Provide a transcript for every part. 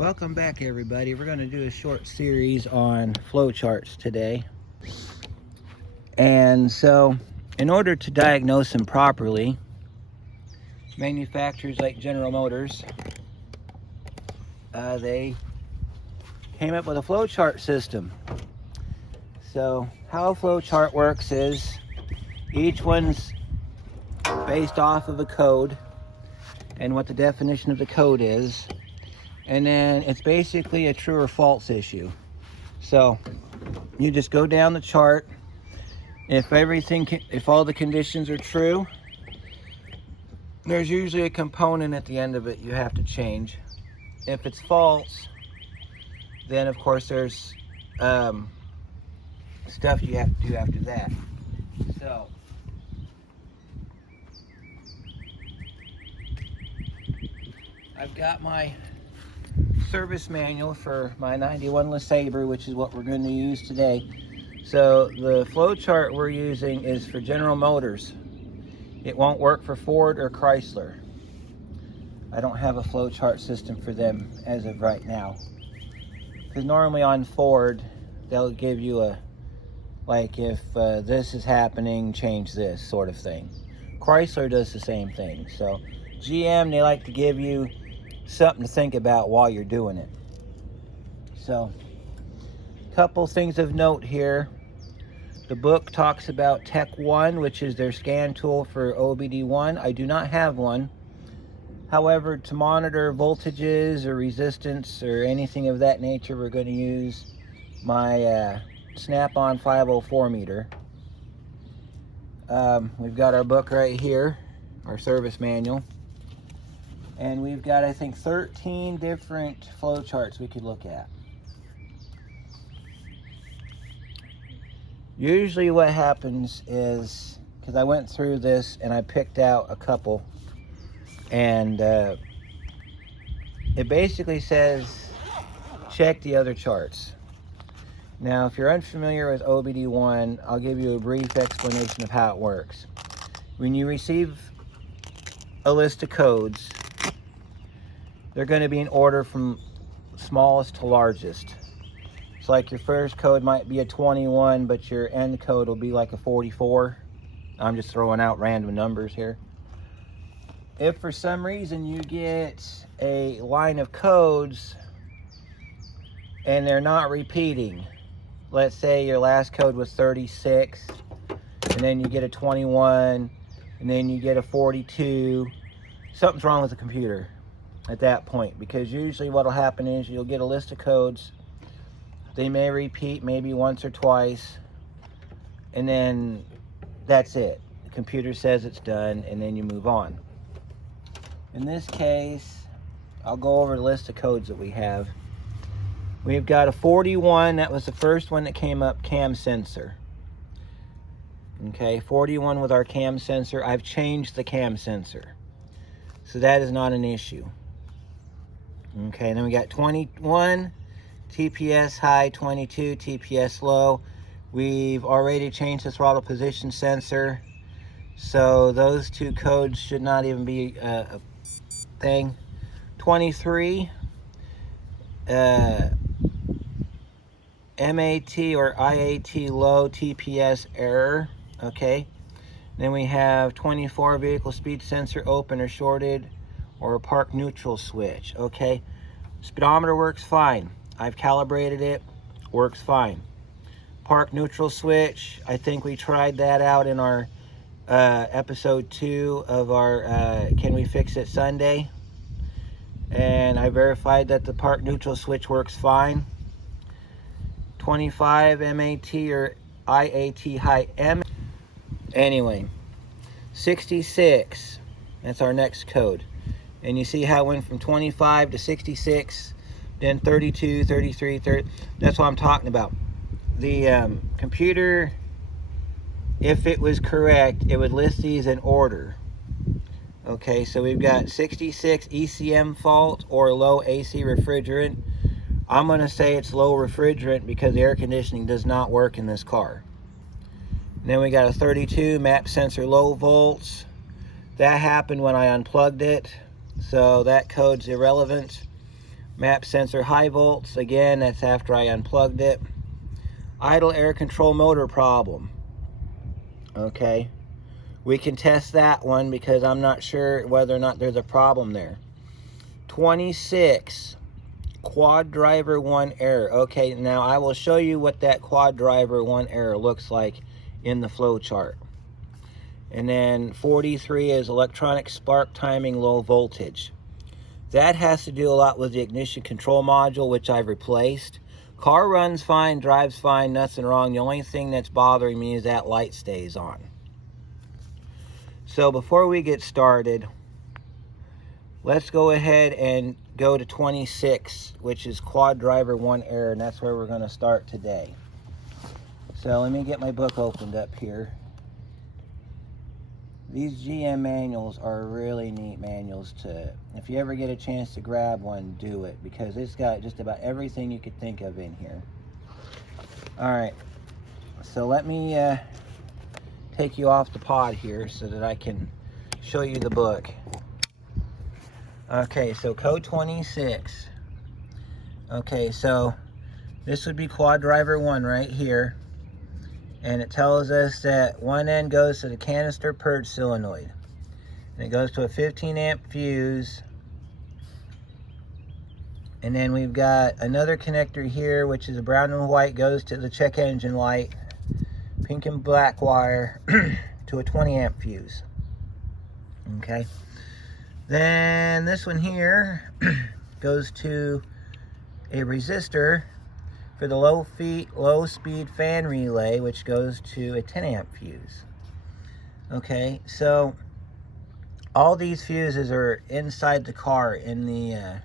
Welcome back, everybody. We're going to do a short series on flowcharts today. And so, in order to diagnose them properly, manufacturers like General Motors, they came up with a flowchart system. So, how a flowchart works is each one's based off of a code and what the definition of the code is. And then it's basically a true or false issue. So you just go down the chart. If all the conditions are true, there's usually a component at the end of it you have to change. If it's false, then of course there's stuff you have to do after that. So I've got my service manual for my 91 LeSabre, which is what we're going to use today. So the flow chart we're using is for General Motors. It won't work for Ford or Chrysler. I don't have a flow chart system for them as of right now. Because normally on Ford, they'll give you a, like, if this is happening, change this sort of thing. Chrysler does the same thing. So GM, they like to give you something to think about while you're doing it. So, couple things of note here. The book talks about Tech 1, which is their scan tool for OBD1. I do not have one. However, to monitor voltages or resistance or anything of that nature, we're going to use my Snap-on 504 meter. We've got our book right here, our service manual. And we've got, I think, 13 different flow charts we could look at. Usually what happens is, because I went through this and I picked out a couple, and it basically says, check the other charts. Now, if you're unfamiliar with OBD1, I'll give you a brief explanation of how it works. When you receive a list of codes, they're going to be in order from smallest to largest. It's like your first code might be a 21, but your end code will be like a 44. I'm just throwing out random numbers here. If for some reason you get a line of codes and they're not repeating, let's say your last code was 36, and then you get a 21, and then you get a 42, something's wrong with the computer at that point, because usually what will happen is you'll get a list of codes. They may repeat maybe once or twice, and then that's it. The computer says it's done, and then you move on. In this case, I'll go over the list of codes that we have. We've got a 41. That was the first one that came up, cam sensor. Okay, 41 with our cam sensor. I've changed the cam sensor, so that is not an issue. Okay, then we got 21, TPS high, 22, TPS low. We've already changed the throttle position sensor, so those two codes should not even be a thing. 23, MAT or IAT low, TPS error. Okay, then we have 24, vehicle speed sensor open or shorted, or a park neutral switch. Okay, speedometer works fine. I've calibrated it, works fine. Park neutral switch, I think we tried that out in our episode 2 of our Can We Fix It Sunday, and I verified that the park neutral switch works fine. 25, MAT or IAT high M. Anyway, 66, that's our next code. And you see how it went from 25 to 66, then 32, 33, 30. That's what I'm talking about. The computer, if it was correct, it would list these in order. Okay, so we've got 66 ECM fault or low AC refrigerant. I'm going to say it's low refrigerant because the air conditioning does not work in this car. And then we got a 32 map sensor low volts. That happened when I unplugged it, so that code's irrelevant. Map sensor high volts, again, that's after I unplugged it. Idle air control motor problem. Okay, we can test that one because I'm not sure whether or not there's a problem there. 26, quad driver 1 error. Okay, now I will show you what that quad driver 1 error looks like in the flow chart. And then 43 is electronic spark timing low voltage. That has to do a lot with the ignition control module, which I've replaced. Car runs fine, drives fine, nothing wrong. The only thing that's bothering me is that light stays on. So before we get started, let's go ahead and go to 26, which is quad driver 1 error, and that's where we're going to start today. So let me get my book opened up here. These GM manuals are really neat manuals to, if you ever get a chance to grab one, do it, because it's got just about everything you could think of in here. All right, so let me take you off the pod here so that I can show you the book. Okay, so code 26. Okay, so this would be quad driver 1 right here. And it tells us that one end goes to the canister purge solenoid. And it goes to a 15 amp fuse. And then we've got another connector here, which is a brown and white, goes to the check engine light. Pink and black wire to a 20 amp fuse. Okay. Then this one here goes to a resistor for the low speed fan relay, which goes to a 10 amp fuse. Okay, so all these fuses are inside the car in the,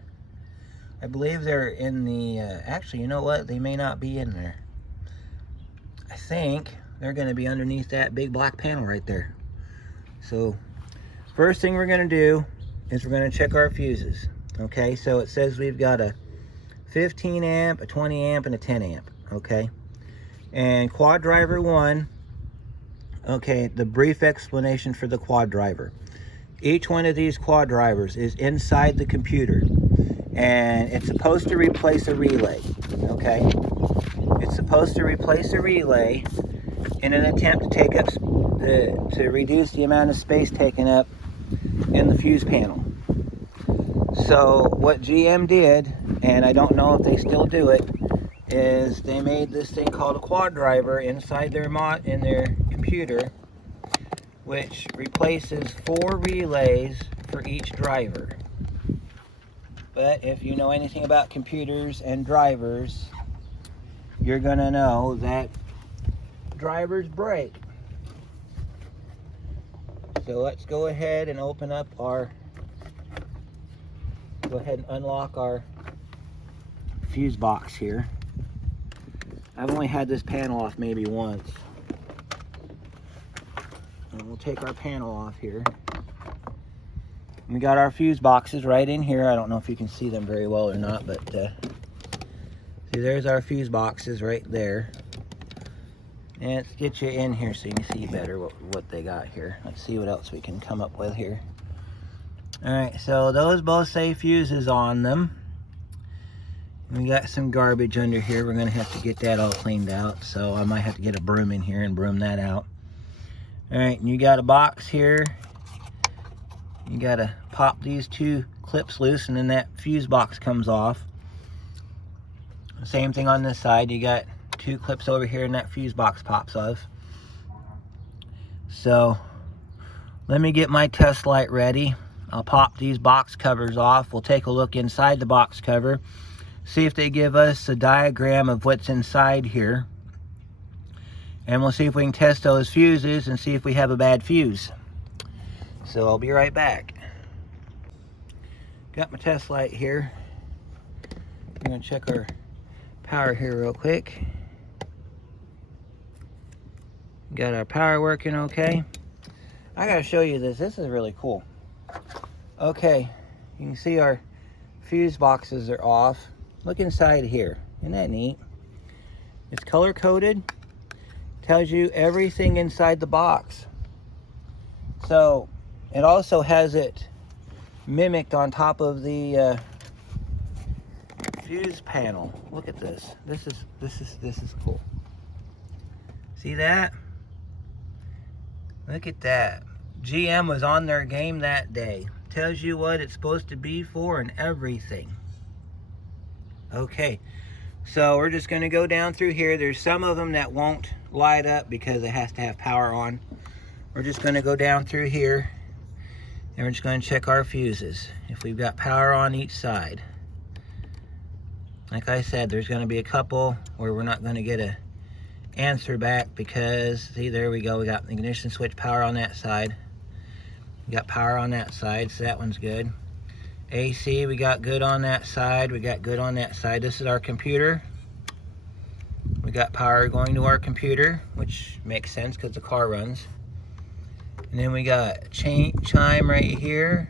I believe they're in the, actually, you know what? They may not be in there. I think they're going to be underneath that big black panel right there. So first thing we're going to do is we're going to check our fuses. Okay, so it says we've got a 15 amp, a 20 amp, and a 10 amp, okay? And quad driver 1, okay, the brief explanation for the quad driver. Each one of these quad drivers is inside the computer, and it's supposed to replace a relay, okay? It's supposed to replace a relay in an attempt to take up, to reduce the amount of space taken up in the fuse panel. So what GM did, and I don't know if they still do it, is they made this thing called a quad driver inside their in their computer, which replaces 4 relays for each driver. But if you know anything about computers and drivers, you're gonna know that drivers break. So let's go ahead and open up our, go ahead and unlock our fuse box here. I've only had this panel off maybe once. And we'll take our panel off here. We got our fuse boxes right in here. I don't know if you can see them very well or not, but see, there's our fuse boxes right there. And let's get you in here so you can see better what they got here. Let's see what else we can come up with here. All right, so those both say fuses on them. We got some garbage under here. We're gonna have to get that all cleaned out. So I might have to get a broom in here and broom that out. All right, and you got a box here. You gotta pop these 2 clips loose, and then that fuse box comes off. Same thing on this side. You got 2 clips over here, and that fuse box pops off. So let me get my test light ready. I'll pop these box covers off. We'll take a look inside the box cover, see if they give us a diagram of what's inside here, and we'll see if we can test those fuses and see if we have a bad fuse. So I'll be right back. Got my test light here. I'm gonna check our power here real quick. Got our power working okay. I gotta show you this. This is really cool. Okay, you can see our fuse boxes are off. Look inside here. Isn't that neat? It's color coded. Tells you everything inside the box. So it also has it mimicked on top of the fuse panel. Look at this. This is cool. See that? Look at that. GM was on their game that day. Tells you what it's supposed to be for and everything. Okay, so we're just going to go down through here. There's some of them that won't light up because it has to have power on. We're just going to go down through here and we're just going to check our fuses if we've got power on each side. Like I said, there's going to be a couple where we're not going to get a answer back because, see, there we go. We got the ignition switch power on that side. We got power on that side, so that one's good. AC, we got good on that side. We got good on that side. This is our computer. We got power going to our computer, which makes sense because the car runs. And then we got chime right here.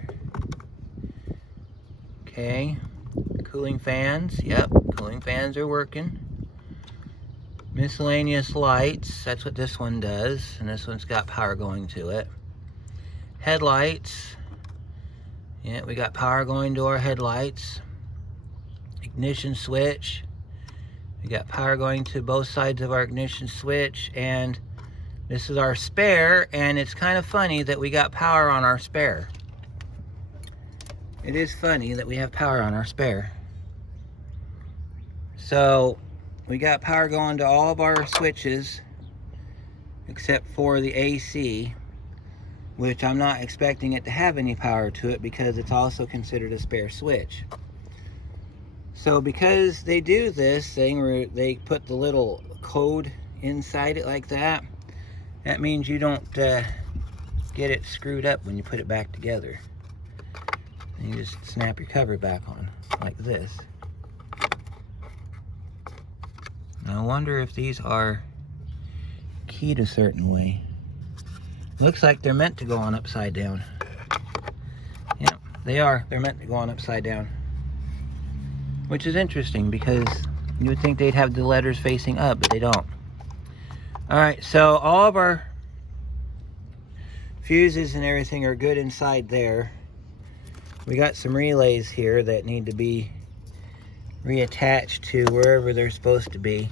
Okay. Cooling fans. Yep, cooling fans are working. Miscellaneous lights. That's what this one does. And this one's got power going to it. Headlights. Yeah, we got power going to our headlights. Ignition switch. We got power going to both sides of our ignition switch. And this is our spare. And it's kind of funny that we got power on our spare. It is funny that we have power on our spare. So we got power going to all of our switches except for the AC, which I'm not expecting it to have any power to it because it's also considered a spare switch. So because they do this thing where they put the little code inside it like that, that means you don't get it screwed up when you put it back together. And you just snap your cover back on like this. Now I wonder if these are keyed a certain way. Looks like they're meant to go on upside down. Yep, they are. They're meant to go on upside down. Which is interesting because you would think they'd have the letters facing up, but they don't. Alright, so all of our fuses and everything are good inside there. We got some relays here that need to be reattached to wherever they're supposed to be.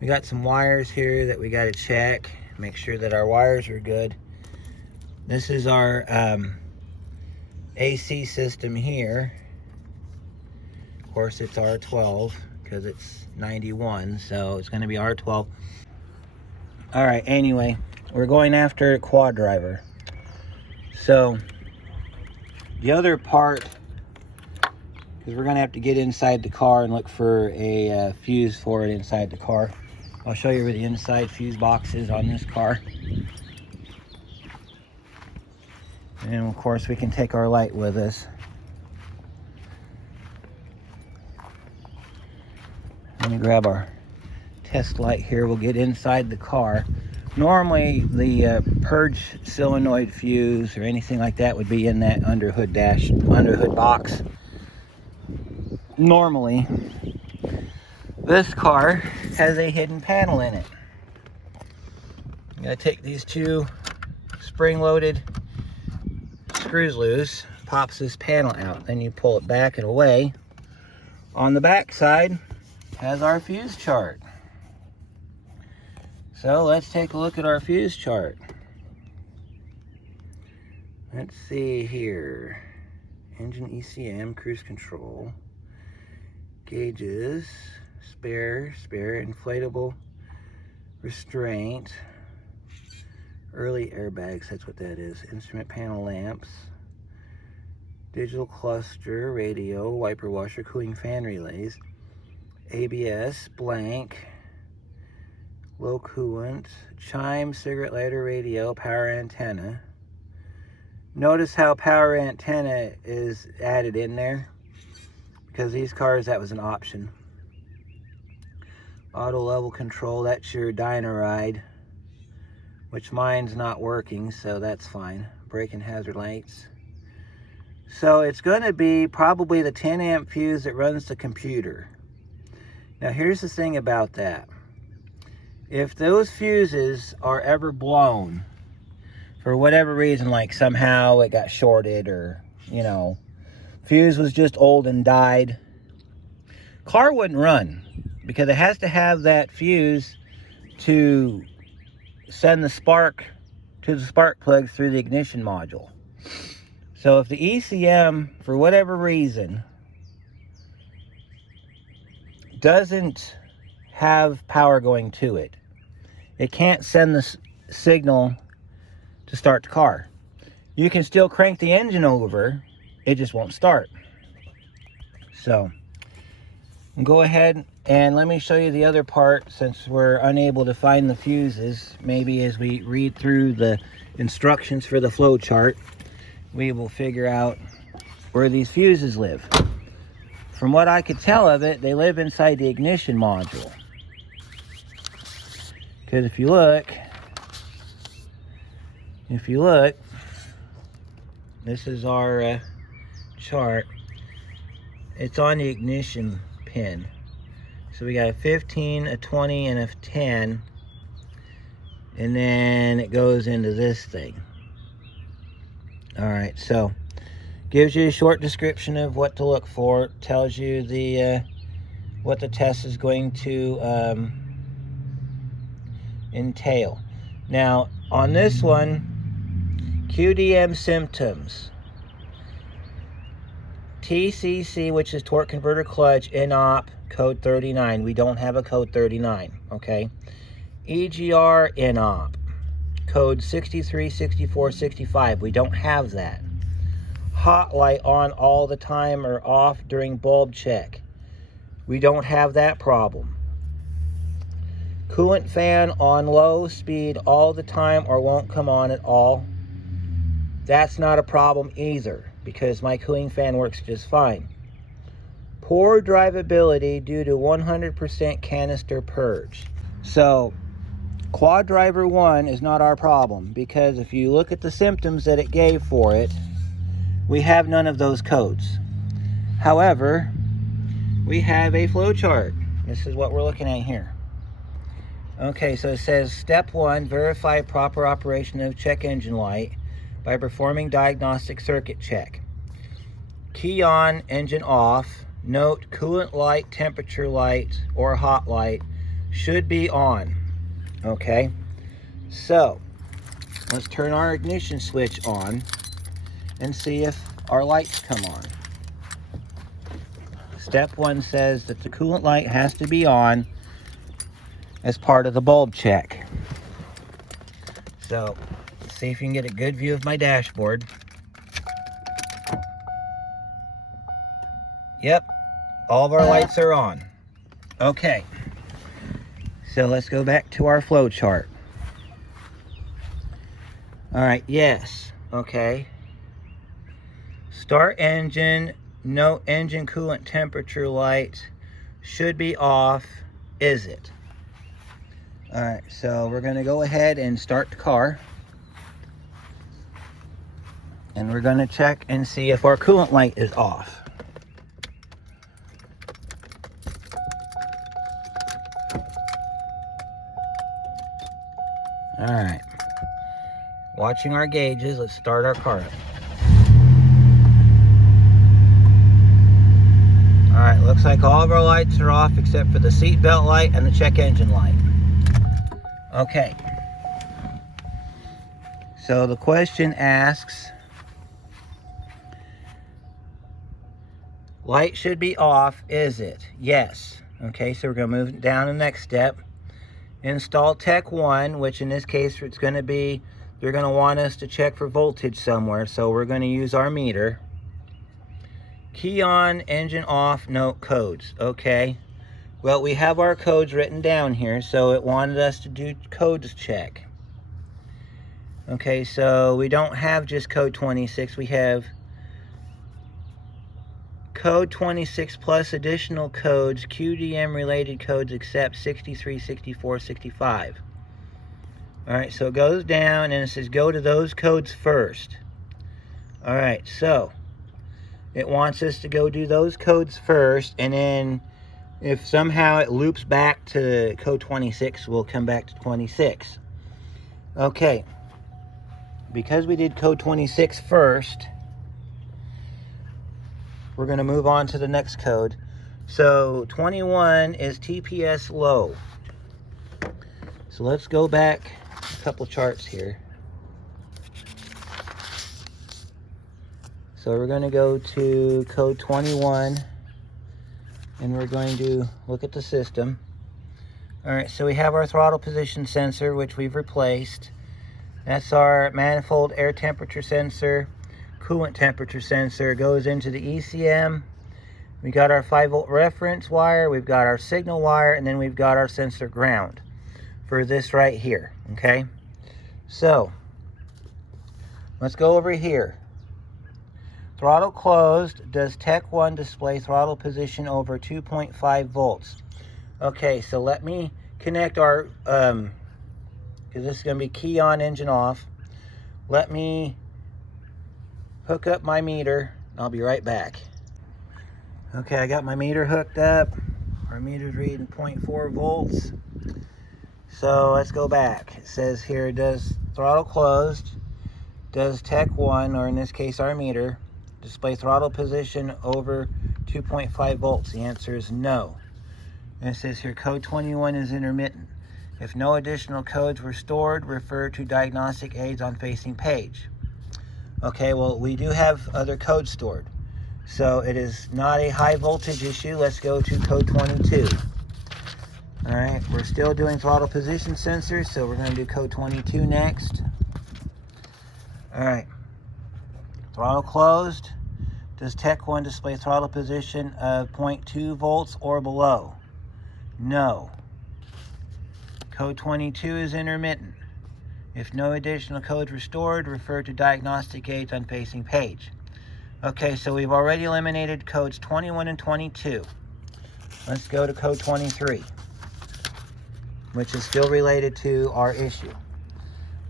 We got some wires here that we got to check. Make sure that our wires are good. This is our AC system here. Of course, it's R12 because it's 91, so it's going to be R12. All right, anyway, we're going after a quad driver. So the other part, because we're going to have to get inside the car and look for a fuse for it inside the car. I'll show you where the inside fuse box is on this car. And of course we can take our light with us. Let me grab our test light here. We'll get inside the car. Normally the purge solenoid fuse or anything like that would be in that underhood box. Normally, this car has a hidden panel in it. I'm going to take these two spring-loaded screws loose, pops this panel out. Then you pull it back and away. On the back side has our fuse chart. So let's take a look at our fuse chart. Let's see here. Engine ECM, cruise control. Gauges, spare, inflatable restraint, early airbags, that's what that is, instrument panel lamps, digital cluster, radio, wiper washer, cooling fan relays, ABS, blank, low coolant, chime, cigarette lighter, radio, power antenna. Notice how power antenna is added in there. Because these cars, that was an option. Auto level control, that's your Dynaride, which mine's not working, so that's fine. Brake and hazard lights. So it's going to be probably the 10 amp fuse that runs the computer. Now here's the thing about that. If those fuses are ever blown, for whatever reason, like somehow it got shorted or, you know, fuse was just old and died. car wouldn't run because it has to have that fuse to send the spark to the spark plug through the ignition module. So if the ECM, for whatever reason, doesn't have power going to it, it can't send the signal to start the car. You can still crank the engine over, it just won't start. So go ahead and let me show you the other part, since we're unable to find the fuses. Maybe as we read through the instructions for the flow chart, we will figure out where these fuses live. From what I could tell of it, they live inside the ignition module. Because if you look, this is our chart. It's on the ignition pin. So we got a 15, a 20, and a 10. And then it goes into this thing. Alright, so gives you a short description of what to look for. Tells you the what the test is going to entail. Now, on this one, QDM symptoms. TCC, which is torque converter clutch, INOP, code 39. We don't have a code 39, okay? EGR, INOP, code 63, 64, 65. We don't have that. Hot light on all the time or off during bulb check. We don't have that problem. Coolant fan on low speed all the time or won't come on at all. That's not a problem either, because my cooling fan works just fine. Poor drivability due to 100% canister purge. So, quad driver 1 is not our problem, because if you look at the symptoms that it gave for it, we have none of those codes. However, we have a flow chart. This is what we're looking at here. Okay, so it says step 1, verify proper operation of check engine light by performing diagnostic circuit check. Key on, engine off. Note coolant light, temperature light, or hot light should be on. Okay, so let's turn our ignition switch on and see if our lights come on. Step 1 says that the coolant light has to be on as part of the bulb check. So, let's see if you can get a good view of my dashboard. Yep, all of our lights are on. Okay, so let's go back to our flow chart. Alright, yes, okay. Start engine, no engine coolant temperature light should be off, is it? Alright, so we're going to go ahead and start the car. And we're going to check and see if our coolant light is off. Alright, watching our gauges, let's start our car up. Alright, looks like all of our lights are off except for the seat belt light and the check engine light. Okay, so the question asks, light should be off, is it? Yes. Okay, so we're going to move down to the next step. Install Tech 1, which in this case it's going to be, they're going to want us to check for voltage somewhere, so we're going to use our meter. Key on, engine off, note codes. Okay, well, we have our codes written down here, so it wanted us to do codes check. Okay, so we don't have just code 26, we have code 26 plus additional codes, QDM related codes except 63, 64, 65. Alright, so it goes down and it says go to those codes first. Alright, so it wants us to go do those codes first, and then if somehow it loops back to code 26, we'll come back to 26. Okay, because we did code 26 first, we're going to move on to the next code. So 21 is TPS low. So let's go back a couple charts here. So we're going to go to code 21 and we're going to look at the system. All right, so we have our throttle position sensor, which we've replaced. That's our manifold air temperature sensor, coolant temperature sensor. It goes into the ECM. We got our 5-volt reference wire, we've got our signal wire, and then we've got our sensor ground for this right here, okay? So, let's go over here. Throttle closed. Does Tech 1 display throttle position over 2.5 volts? Okay, so let me connect our, because this is going to be key on, engine off. Let me hook up my meter. I'll be right back. Okay, I got my meter hooked up. Our meter's reading 0.4 volts. So let's go back. It says here, does throttle closed, does Tech 1, or in this case our meter, display throttle position over 2.5 volts? The answer is no. And it says here, code 21 is intermittent. If no additional codes were stored, refer to diagnostic aids on facing page. Okay, well, we do have other codes stored. So it is not a high voltage issue. Let's go to code 22. All right, we're still doing throttle position sensors, so we're going to do code 22 next. All right, throttle closed. Does Tech 1 display throttle position of 0.2 volts or below? No. Code 22 is intermittent. If no additional codes were stored, refer to diagnostic aids on facing page. Okay, so we've already eliminated codes 21 and 22. Let's go to code 23, which is still related to our issue.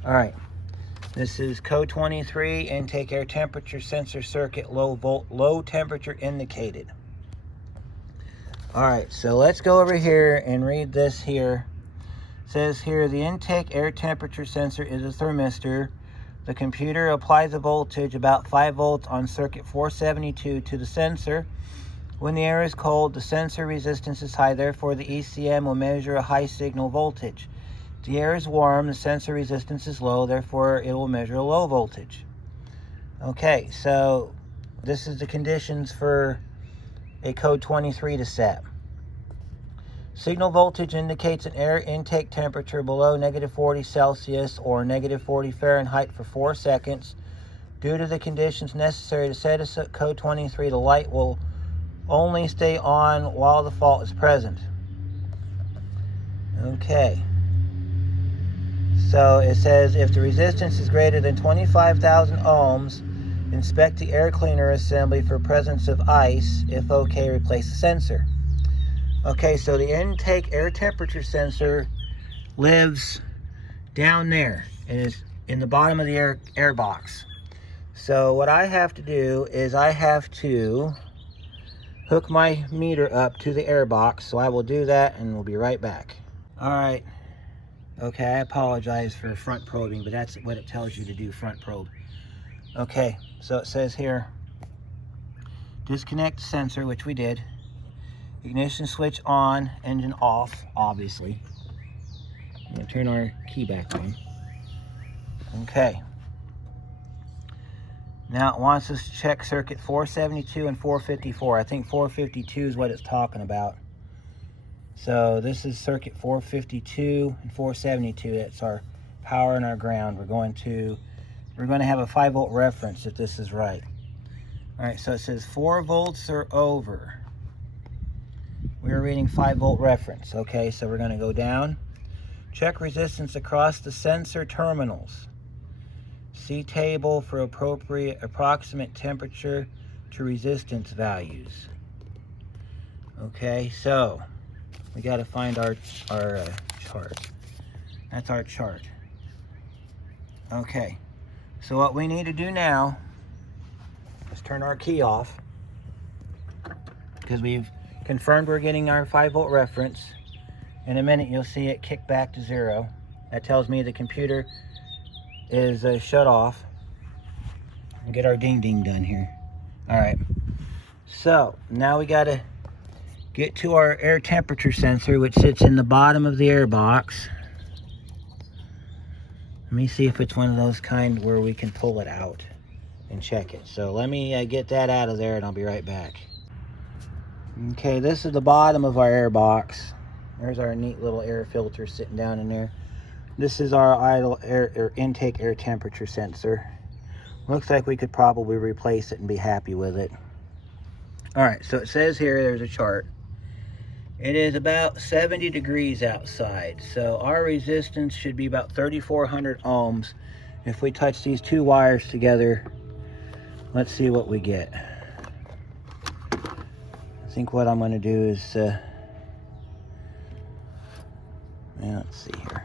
All right, this is code 23, intake air temperature sensor circuit, low temperature indicated. All right, so let's go over here and read this here. It says here, the intake air temperature sensor is a thermistor. The computer applies a voltage about 5 volts on circuit 472 to the sensor. When the air is cold, the sensor resistance is high, therefore the ECM will measure a high signal voltage. If the air is warm, the sensor resistance is low, therefore it will measure a low voltage. Okay, so this is the conditions for a code 23 to set. Signal voltage indicates an air intake temperature below -40 Celsius or -40 Fahrenheit for 4 seconds. Due to the conditions necessary to set a code 23, the light will only stay on while the fault is present. Okay. So it says if the resistance is greater than 25,000 ohms, inspect the air cleaner assembly for presence of ice. If okay, replace the sensor. Okay, so the intake air temperature sensor lives down there and is in the bottom of the air box. So what I have to do is I have to hook my meter up to the air box. So I will do that and we'll be right back. All right. Okay, I apologize for front probing, but that's what it tells you to do, front probe. Okay, so it says here, disconnect sensor, which we did. Ignition switch on, engine off, obviously. I'm going to turn our key back on. Okay. Now it wants us to check circuit 472 and 454. I think 452 is what it's talking about. So this is circuit 452 and 472. That's our power and our ground. We're going to have a 5-volt reference if this is right. All right, so it says 4 volts or over. We're reading 5-volt reference. Okay, so we're going to go down. Check resistance across the sensor terminals. See table for approximate temperature to resistance values. Okay, so we got to find our chart. That's our chart. Okay, so what we need to do now is turn our key off, because we've confirmed we're getting our 5-volt reference. In a minute you'll see it kick back to 0. That tells me the computer is shut off. We'll get our ding ding done here. All right, so now we got to get to our air temperature sensor, which sits in the bottom of the air box. Let me see if it's one of those kind where we can pull it out and check it. So let me get that out of there and I'll be right back. Okay, this is the bottom of our air box. There's our neat little air filter sitting down in there. This is our idle air or intake air temperature sensor. Looks like we could probably replace it and be happy with it. All right, so it says here, there's a chart. It is about 70 degrees outside, so our resistance should be about 3,400 ohms. If we touch these two wires together, let's see what we get. I think what I'm going to do is, let's see here.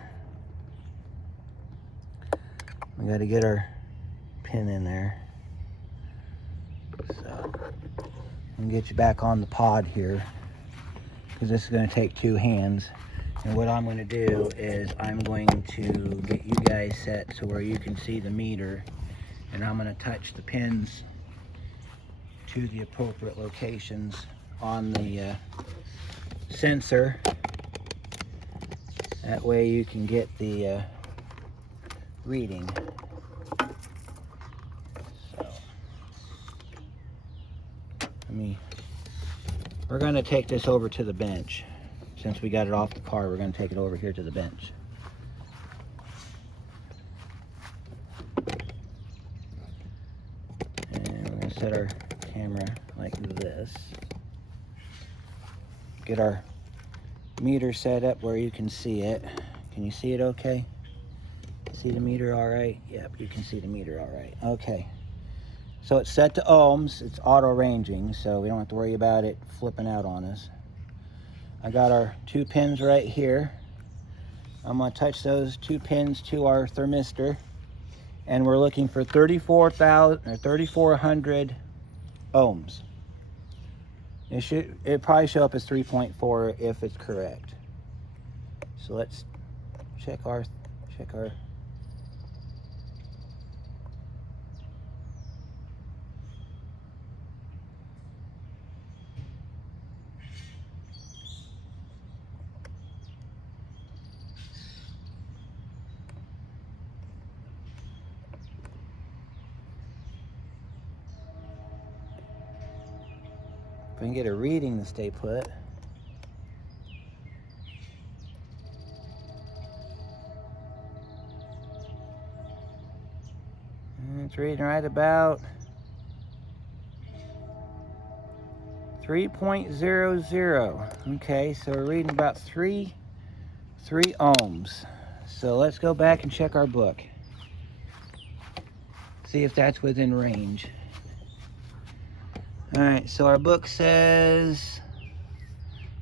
We got to get our pin in there. So I'm going to get you back on the pod here, because this is going to take two hands. And what I'm going to do is I'm going to get you guys set to where you can see the meter, and I'm going to touch the pins to the appropriate locations on the sensor. That way you can get the reading. So we're going to take this over to the bench. Since we got it off the car, we're going to take it over here to the bench. And we're going to set our camera like this. Get our meter set up where you can see it. Can you see it okay? See the meter all right? Yep, you can see the meter all right. Okay. So it's set to ohms. It's auto ranging, so we don't have to worry about it flipping out on us. I got our two pins right here. I'm going to touch those two pins to our thermistor, and we're looking for 3,400 ohms. It probably show up as 3.4 if it's correct. So let's check our if we can get a reading to stay put. And it's reading right about 3.00. Okay, so we're reading about 3 ohms. So let's go back and check our book. See if that's within range. All right, so our book says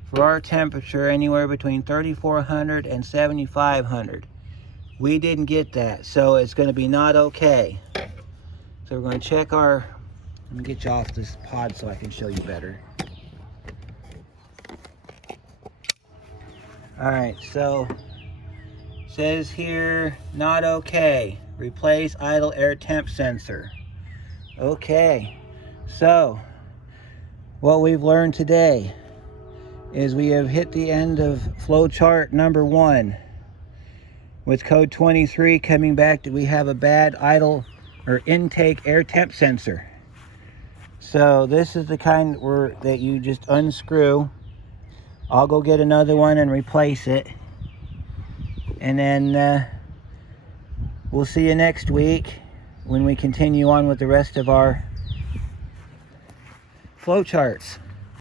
for our temperature anywhere between 3,400 and 7,500. We didn't get that, so it's going to be not okay. So we're going to check our, let me get you off this pod so I can show you better. All right, so it says here, not okay. Replace idle air temp sensor. Okay, so what we've learned today is we have hit the end of flowchart number 1 with code 23 coming back that we have a bad idle or intake air temp sensor. So this is the kind that you just unscrew. I'll go get another one and replace it, and then we'll see you next week when we continue on with the rest of our flowcharts.